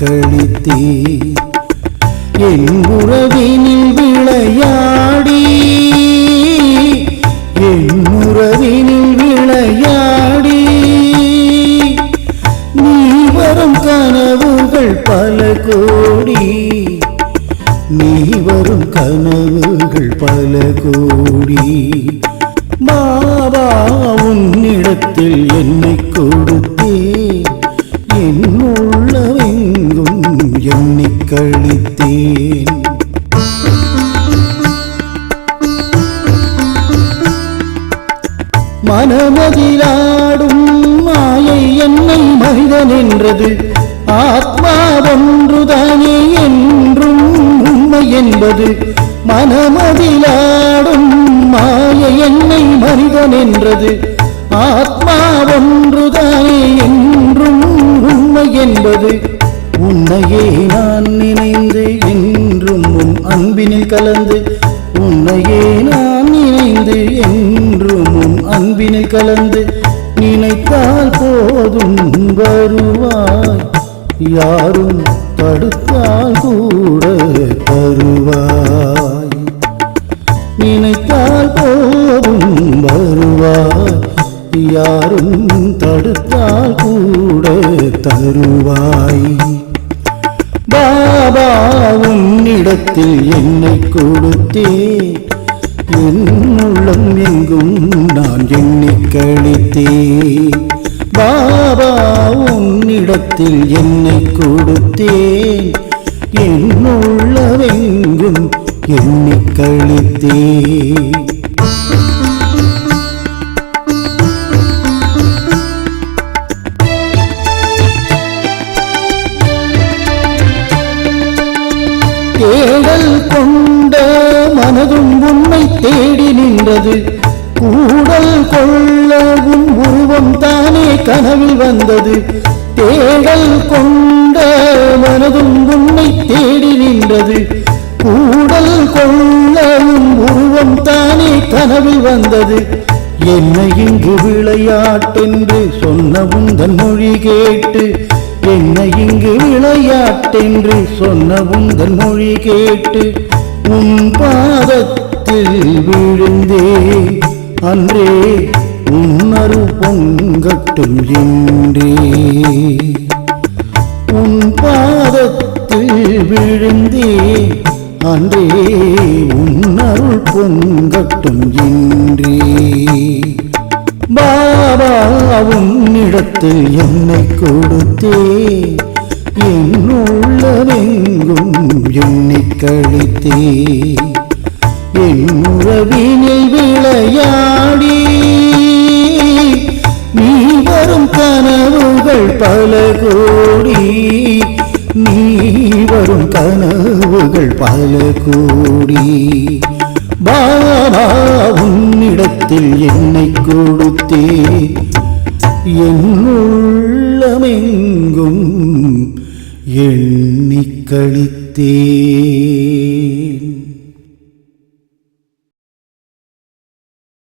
கழித்தே என் உறவினில் விளையாடி என் உறவினில் விளையாடி நீ வரும் கனவுகள் பல கோடி நீ வரும் கனவுகள் பல கோடி பாபா உன்னிடத்தில் என்னை கொடுத்தே என் உள்ளமெங்கும் எண்ணிக் கழித்தேன் மனமதிலாடும் மாயை என்னை மனிதன் என்றது ஆத்மா ஒன்றுதானே என்றும் உண்மை என்பது மனமதிலாடும் மாயை என்னை மனிதன் என்றது ஆத்மா ஒன்றுதானே என்றும் உண்மை என்பது உன்னையே நான் நினைந்து என்றும் உன் அன்பினில் கலந்து உன்னையே நான் நினைந்து என்றும் உன் அன்பினில் கலந்து நினைத்தால் போதும் வருவாய் யாரும் தடுத்தால் கூட தருவாய் நினைத்தால் போதும் வருவாய் யாரும் தடுத்தால் கூட தருவாய் பாபா உன்னிடத்தில் என்னை கொடுத்தே என் உள்ளம் எங்கும் நான் எண்ணிக் கழித்தே பாபா உன்னிடத்தில் என்னை கொடுத்தேன் என் உள்ளமெங்கும் எண்ணிக் கழித்தே தேடல் கொண்ட மனதும் உன்னை தேடி நின்றது கூடல் கொள்ளவும் உருவம் தானே கனவில் வந்தது தேடல் கொண்ட மனதும் உன்னை தேடி நின்றது கூடல் கொள்ளவும் உருவம் தானே கனவில் வந்தது என்னை இங்கு விளையாட்டென்று சொன்ன உந்தன் மொழி கேட்டு என்னை இங்கு விளையாட்டென்று சொன்ன உந்தன் மொழி கேட்டு உன் பாதத்தில் விழுந்தே அன்றே உன்னரு பொங்கட்டும் என்றே உன் பாதத்தில் விழுந்தே அன்றே உன்னருள் பொங்கட்டும் என்றே பாபா உன்னிடத்தில் என்னை கொடுத்தே என் உள்ளமெங்கும் எண்ணிக் கழித்தே என் உறவினில் விளையாடி நீ வரும் கனவுகள் பல கோடி நீ வரும் கனவுகள் பல கோடி பாபா உன்னிடத்தில் என்னை கொடுத்தே என் உள்ளமெங்கும் எண்ணிக் கழித்தே